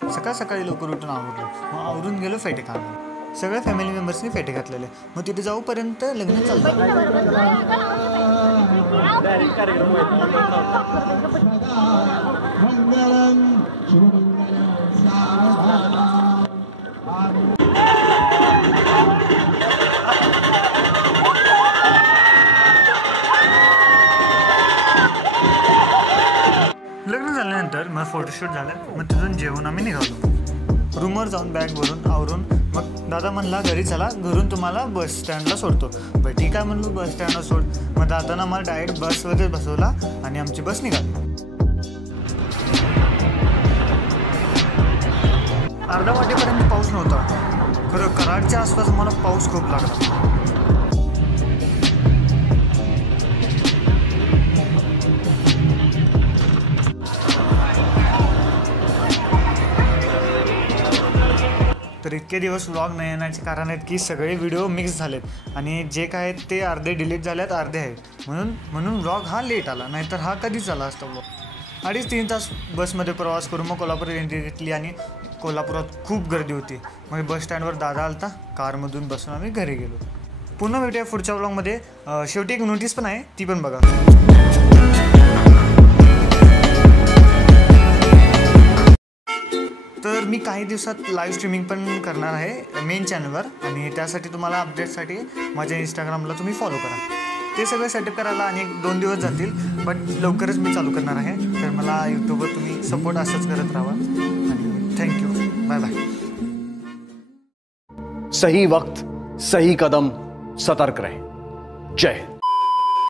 सकाळ सकाळी लवकर उठून आवरलं, मग आवरून गेलो फेटे खायला. सगळ्या फॅमिली मेंबर्सनी फेटे घातलेले. मग तिथे जाऊपर्यंत लग्न चाललं. लग्न झाल्यानंतर मग फोटोशूट झालं. मग तिथून जेवून आम्ही निघालो. रूमवर जाऊन बॅग भरून आवरून मग दादा म्हणला घरी चला, घरून तुम्हाला बस स्टँडला सोडतो. बरं ठीक आहे म्हणलो, बस स्टँडला सोड. मग दादानं मला डायरेक्ट बसमध्ये बसवला आणि आमची बस निघाली. अर्धा वाटेपर्यंत पाऊस नव्हता. खरं कराडच्या आसपास मला पाऊस खूप लागला. तर इतके दिवस व्लॉग न येण्याचे कारण आहेत की सगळे व्हिडिओ मिक्स झालेत आणि जे काय आहेत ते अर्धे डिलीट झालेत, अर्धे आहेत. म्हणून व्लॉग हा लेट आला, नाहीतर हा कधीच आला असता व्लॉग. 2.5-3 तास बसमध्ये प्रवास करून मग कोल्हापूर एंट्री घेतली आणि कोल्हापुरात खूप गर्दी होती. मग बस स्टँडवर दादा आलता, कारमधून बसून आम्ही घरी गेलो. पुन्हा भेटूया पुढच्या व्लॉगमध्ये. शेवटी एक नोटीस पण आहे, ती पण बघा. तर मी काही दिवसात लाईव्ह स्ट्रीमिंग पण करणार आहे मेन चॅनलवर आणि त्यासाठी तुम्हाला अपडेटसाठी माझ्या इंस्टाग्रामला तुम्ही फॉलो करा. ते सगळं सेटअप करायला आणि 1-2 दिवस जातील, बट लवकरच मी चालू करणार आहे. तर मला यूट्यूबवर तुम्ही सपोर्ट असंच करत राहा आणि थँक्यू. Bye bye. सही वक्त सही कदम, सतर्क रहें. जय हिंद.